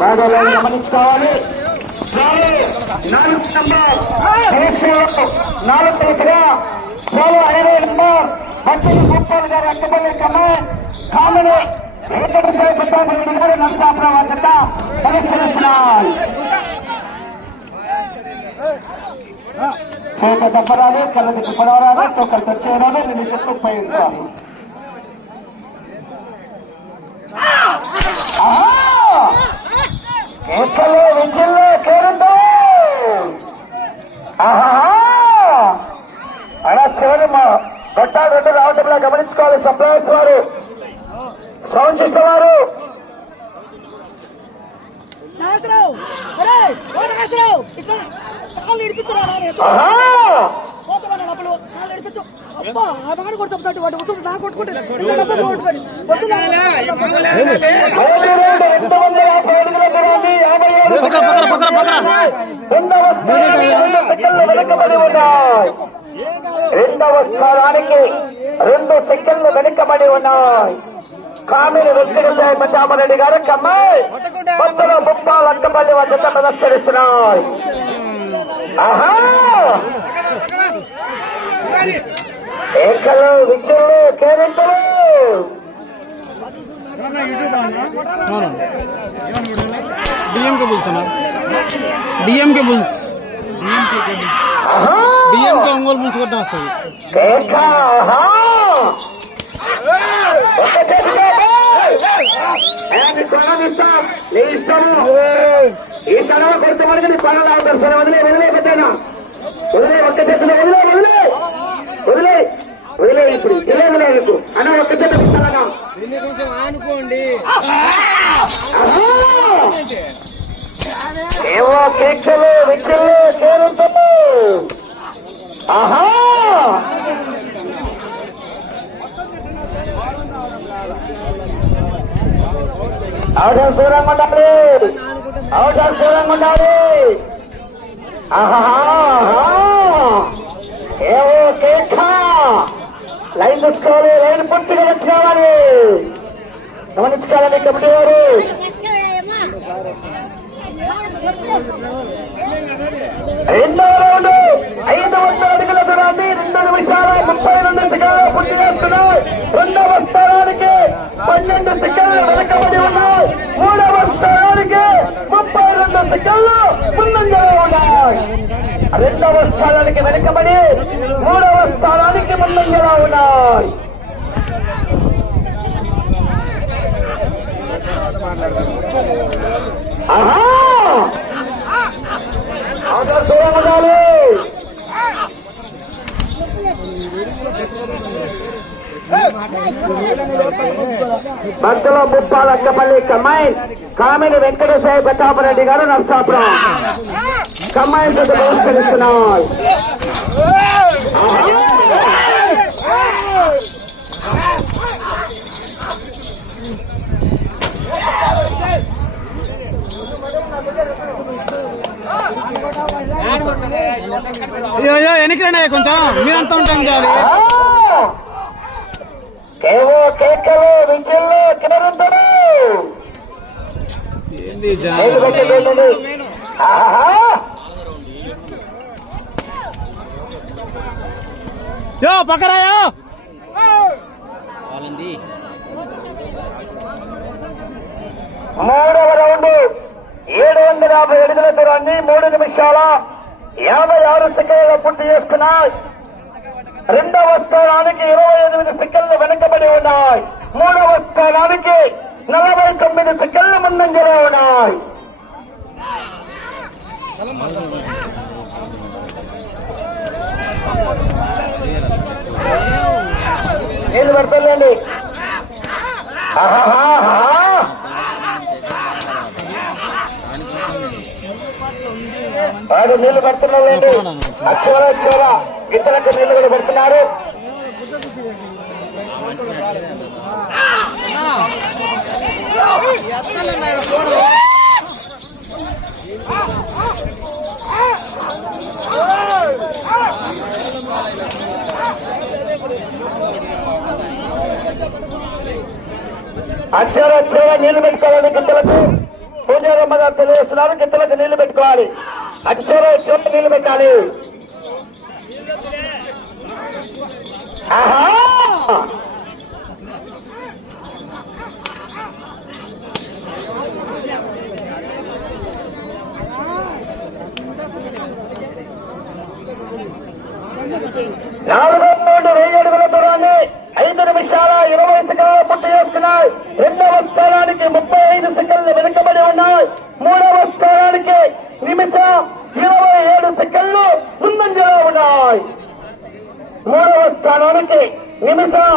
బాగా గమనించుకోవాలి. నాలుగు నంబర్. నాలుగు తరగతిగా సోలో ఐదో number. Gopal garu Akkapalli command. Comedy Venkateswara Pratapareddy garu Narasapuram వద్ద పరిశీలిస్తున్నారు చేత దప్పరాలి కళ్ళకి పడవరాలి తొక్కలు తెచ్చేయరాలి నేను చెట్టు ఉపయోగించాలి యాభై అడుగుల దూరాన్ని యాభై ఏడు రెండవ స్థానానికి రెండు సెకండ్లు వెనుకబడి ఉన్నాయి. కామిని వెంకటేశ్వర పచామరెడ్డి గారు కమ్మాయి మొత్తం ముప్పాలు అక్కపల్లి వద్ద ప్రదర్శనిస్తున్నాయి ఆహా! ఏకలు విద్యులు కేరింతలు! DMK bulls DMK bulls. DMK bulls. వస్తుంది. కేక ఆయన కొననిస్తాం నీ ఇష్టము? ఈ సెలవు కొడుతూ మనకి నీ పనులు అవుతారు సరే వదిలే వదిలే పెద్దనా వదిలే ఒక్క చేతిలో వదిలే వదిలే! వదిలే వదిలే ఇప్పుడు. అన్న ఒక్క చేత ఇస్తానా కొంచెం ఆనుకోండి. ఏవో కేక్షలు ఆహా! అవసరం దూరంగా ఉండాలి అవసరం దూరంగా ఉండాలి ఏవో కేక్ష లైన్ చూసుకోవాలి లైన్ పూర్తిగా వచ్చేవారి గమనించుకోవాలని కమిటీ వారు. రెండో రౌండ్ ఐదు వందల స్థానాన్ని రెండు నిమిషాల ముప్పై రెండు సెకండ్లు పూర్తి చేస్తున్నాయి. రెండవ స్థానానికి పన్నెండు సెకండ్లు వెనకబడి ఉన్నాయి. మూడవ స్థానానికి ముప్పై రెండు సెకండ్లు ముందంగా ఉన్నాయి. రెండవ స్థానానికి వెనకబడి మూడవ స్థానానికి ముందంగా ఉన్నాయి. ఆహా! ఆధార్ దూరం ఉండాలి భక్తుల ముప్పాల అక్కపల్లి కమ్మాయి కామిని వెంకటేశ్వర ప్రతాపరెడ్డి గారు నర్సాపురం. కమ్మాయి చేత రండి కొంచెం. మీరంతా ఉంటాం కిరణుంటలు ఏంది యో పక్కరాయో మూడవ రౌండ్. ఏడు వందల యాభై అడుగుల దూరాన్ని మూడు నిమిషాల యాభై ఆరు సెకండ్ల పూర్తి చేసుకున్నాయి రెండవ స్థానానికి ఇరవై ఎనిమిది సెకండ్లు వెనుకబడి ఉన్నాయి. మూడవ స్థానానికి నలభై తొమ్మిది సెకండ్ల ముందంజలో ఉన్నాయి. నీళ్ళు పడతలేండి ఆహాహా. వాడు నీళ్ళు పడుతున్నాడండి అక్షర అక్షర ఇతరులకు నీళ్ళు కూడా పడుతున్నారు. అక్షర అక్షర నీళ్ళు పెట్టుకోవాలండి గిద్దలకు పూజారమ్మ గారు తెలియజేస్తున్నారు గిత్తలకు నీళ్ళు పెట్టుకోవాలి. అటు చూడ చూడ నీళ్ళు పెట్టాలి. ఆహా! నాలుగో మూడు వెయ్యి అడుగుల దూరాన్ని ఐదు నిమిషాల ఇరవై సెకండ్లు పూర్తి చేసుకున్నాయి రెండవ స్థానానికి ముప్పై ఐదు సెకండ్లు వెనుకబడి ఉన్నాయి. మూడవ స్థానానికి నిమిషం ఇరవై ఏడు సెకండ్లు ముందంజలో ఉన్నాయి. మూడవ స్థానానికి నిమిషం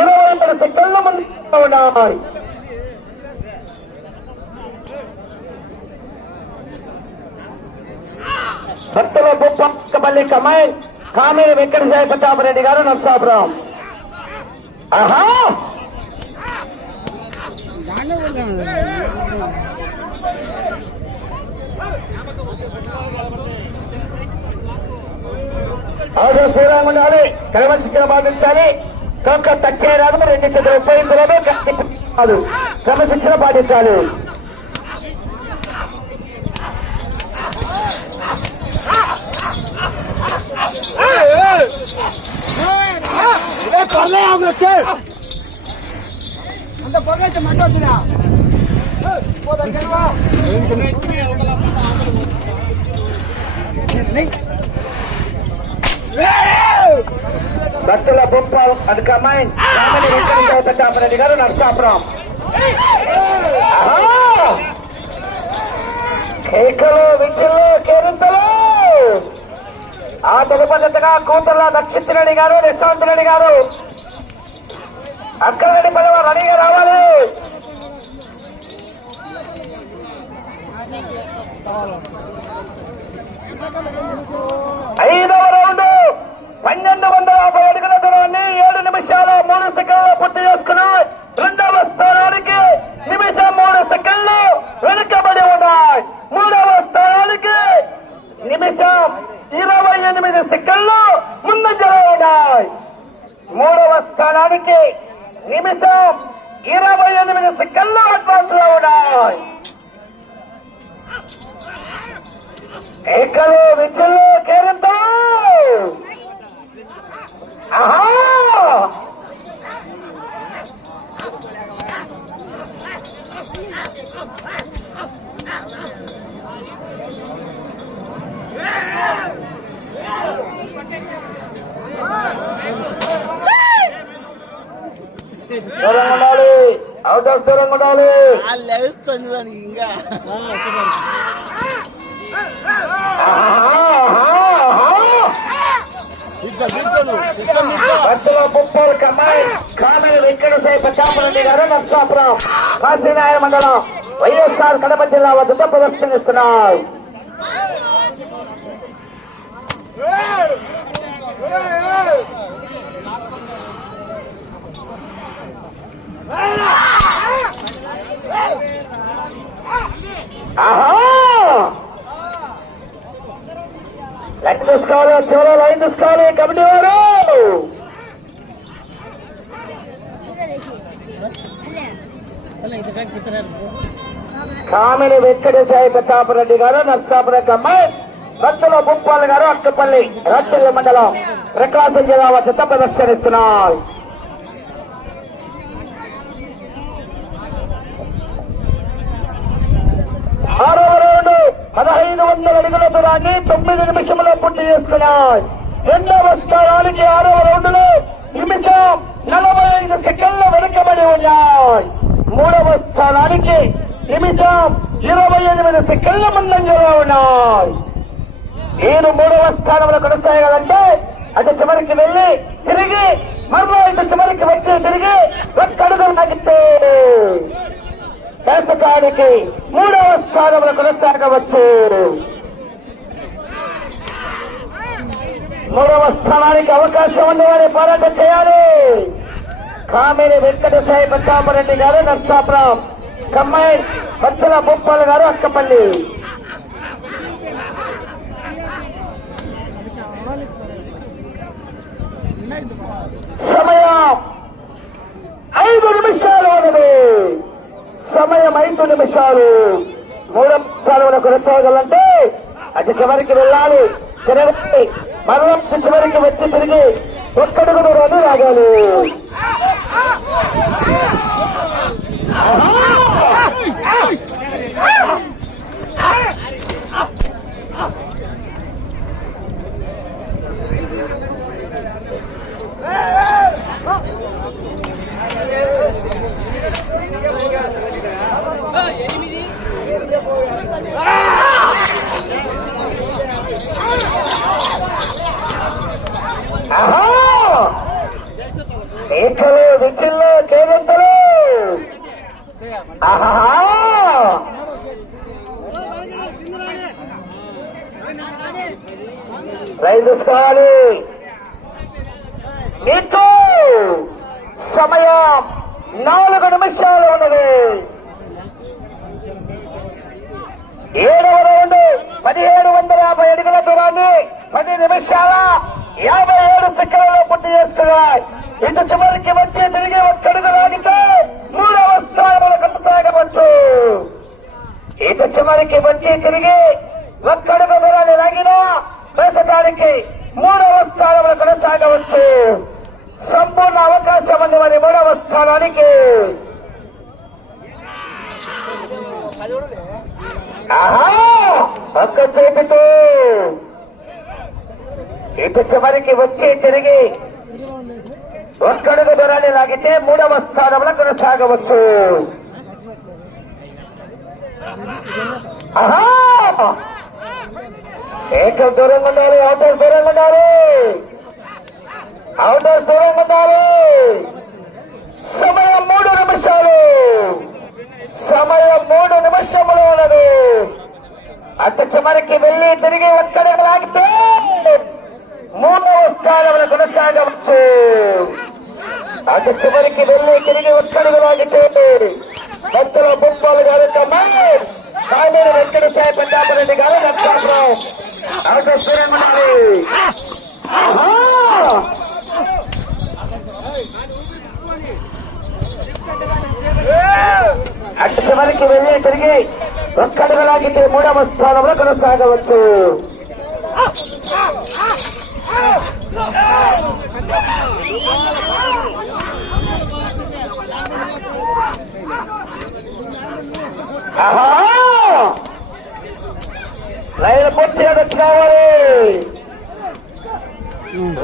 ఇరవై మూడు సెకండ్లు ముందంజలో ఉన్నాయి. భక్తుల బొప్పల్లి కమాయ్ కామేరి వెంకటసాయి ప్రతాపరెడ్డి గారు నరసాపురం. ఆహా! ఆరు శ్రీరామ్ ఉండాలి క్రమశిక్షణ పాటించాలి కనుక తక్కువ రాదు రెండు చేతులు ఉపయోగించడమే కాదు క్రమశిక్షణ పాటించాలి అంత పొగైతే మంట వచ్చినా భక్తుల బొప్ప అది కమాండ్. ప్రతాపరెడ్డి గారు నరసాపురం! కేకలు విద్యులు కేరింతలు. ఆ తదుపరిగా కూతుర్ల దక్షిణరెడ్డి గారు యశ్వంత్ రెడ్డి గారు. అక్కరెడ్డి పదవ రెడీగా రావాలి. ఐదవ రౌండ్ పన్నెండు వందల యాభై అడుగుల దూరాన్ని ఏడు నిమిషాల మూడు సెకండ్లు పూర్తి చేసుకున్నాయి. రెండవ స్థానానికి నిమిషం మూడు సెకండ్లు వెనుకబడి ఉన్నాయి. మూడవ స్థానానికి నిమిషం ఇరవై ఎనిమిది సెకండ్లు ముందంజలో ఉన్నాయి. మూడవ స్థానానికి నిమిషం ఇరవై ఎనిమిది సెకండ్లు అడ్వాన్స్లో ఉన్నాయి. ఏకలు విద్యులు కేరింత దూరంగా ఉండాలి. అవుట్ ఆఫ్ దూరంగా ఉండాలి. ఇంకా. భక్తుల ముప్పలు కమ్మాయి కామె వెంకటసాయి ప్రతాపరెడ్డి గారు నర్సాపురం కాశీనాయ మండలం వైఎస్ఆర్ కడప జిల్లా వద్ద ప్రదర్శనిస్తున్నారు. ఆహా! లైన్ చూసుకోవాలి చివరి లైన్ చూసుకోవాలి కమిటీ వారు! కామిని వెంకటేశాయి ప్రతాపరెడ్డి గారు నర్సాపురం అమ్మాయి భక్తుల బుప్పాల్ గారు అక్కపల్లి రాష్ట్రీయ మండలం ప్రకాశం జిల్లా వద్ద ప్రదర్శనిస్తున్నారు. ఆరవ పదహైదు వందల అడుగుల దూరాన్ని తొమ్మిది నిమిషంలో పూర్తి చేసుకున్నాయి. రెండవ స్థానానికి ఆరవ రౌండ్లో నిమిషం నలభై ఐదు సెకండ్లు వెనుకబడి ఉన్నాయి. మూడవ స్థానానికి నిమిషం ఇరవై ఎనిమిది సెకండ్ల ముందంజలో ఉన్నాయి. నేను మూడవ స్థానంలో కొనసాగాలంటే అటు చివరికి వెళ్ళి తిరిగి మరో ఇటు చివరికి వచ్చి తిరిగి ఒక్కడుగు అడుగు దశకానికి మూడవ స్థానంలో కొనసాగవచ్చు. మూడవ స్థానానికి అవకాశం ఉన్నవారి పోరాటం చేయాలి. కామిని వెంకటసాయి ప్రతాపరెడ్డి గారు నర్సాపురం కమ్మాయి పచ్చల బొప్పాల గారు అక్కపల్లి. సమయం ఐదు నిమిషాలు ఉన్నది. సమయం ఐదు నిమిషాలు. మూడో స్థానంలో కొనసాగాలంటే అటు చివరికి వెళ్ళాలి. చివరికి మరణం చివరికి వచ్చి తిరిగి ఒక్కడుగు దూరాన్ని రాగాలి రైలు తీసుకోవాలి మీకు సమయం నాలుగు నిమిషాలు ఉన్నది. ఏడవ రౌండ్ పదిహేడు వందల యాభై అడుగుల దూరాన్ని పది నిమిషాల యాభై ఏడు సెకండ్లలో పూర్తి చేస్తున్నాయి ఇటు చివరికి వచ్చి తిరిగి ఒక్కడుగు లాగితే మూడవ స్థానంలో ఇటు చివరికి వచ్చి తిరిగి ఒక్కడుగు దూరాన్ని లాగినా ప్రస్తుతానికి మూడవ స్థానంలో కొనసాగవచ్చు. సంపూర్ణ అవకాశం ఉంది మరి మూడవ స్థానానికి. ఆహా! ఒక్క చేతితో ఇటు చివరికి వచ్చి తిరిగి ఒక్కడుగు దూరాన్ని లాగితే మూడవ స్థానంలో కొనసాగవచ్చు. ఏకం దూరంగా ఉండాలి అవుటర్ దూరంగా ఉండాలి. అవుటర్ దూరంగా ఉండాలి. సమయం మూడు నిమిషాలు. సమయం మూడు నిమిషములు ఉన్నది. అటు చివరికి వెళ్ళి తిరిగి ఒక్కడికి లాగితే మూడవ స్థానంలో కొనసాగవచ్చు. అటు చివరికి వెళ్ళి తిరిగి ఒక్కడికి లాగితే భక్తుల బొమ్మలు గారు కావేరి వెంకట సాయి పెద్దాపరెడ్డి గారు నక్షత్రం అటు అటు చివరికి వెళ్ళి తిరిగి ఒక్కడుగు లాగితే మూడవ స్థానంలో కొనసాగవచ్చు. Oh! లైన్ పూర్తిగా తెచ్చుకోవాలి.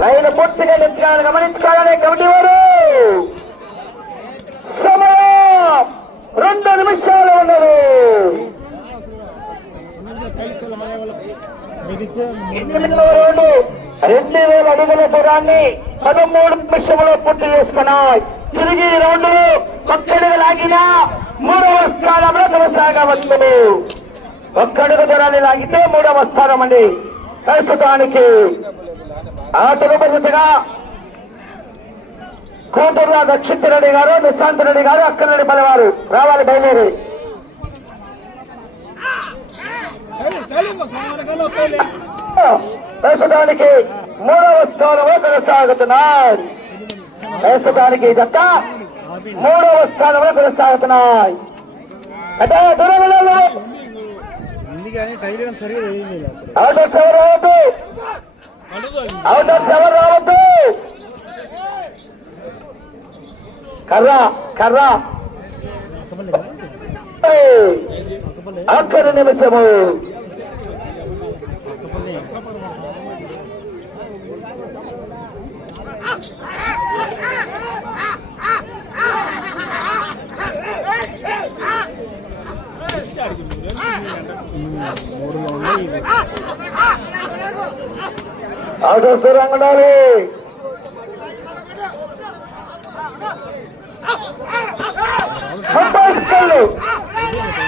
లైన్ పూర్తిగా తెచ్చుకోవాలి. గమనించుకోవాలి కమిటీ వారు. సమయం! రెండు నిమిషాలు ఉన్నది. రెండు వేల అడుగుల దూరాన్ని పదమూడు నిమిషంలో పూర్తి చేసుకున్నాయి. తిరిగి ఈ రౌండ్ ఒక్కడుగు లాగినా మూడవ స్థానంలో కొనసాగవచ్చు. ఒక్కడుగు దూరాన్ని లాగితే మూడవ స్థానం అండి. ప్రస్తుతానికి ఆ తదుపరిగా కూతుర్ల దక్షిత్ రెడ్డి గారు నిశాంత్ రెడ్డి గారు అక్కరెడ్డి పలవారు రావాలి బయలుదేరి. ప్రస్తుతానికి మూడవ స్థానంలో కొనసాగుతున్నారు ప్రస్తుతానికి ఇదంతా మూడవ స్థానంలో కొనసాగుతున్నాయి. అవుటర్ ఎవరు రావద్దు. అవుటర్ ఎవరు రావద్దు. కర్ర కర్ర. అక్కడి నిమిషము. అవుటర్ ఉండాలి ముప్పై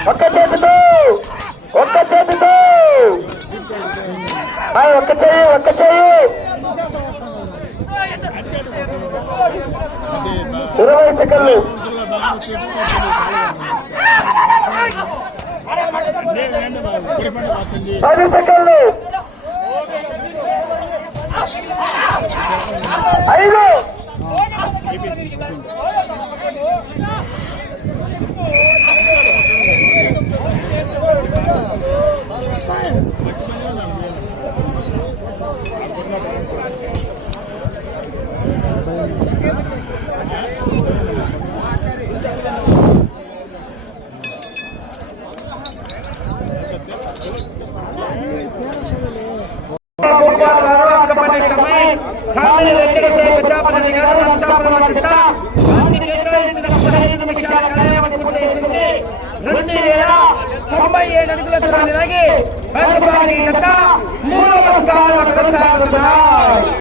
ఒక్క చేతితో ఒక్క చేతితో ఒక్క చెయ్యి ఒక్క చెయ్యి ఇరవై సెకండ్లు పది సెకండ్లు. ఐదు.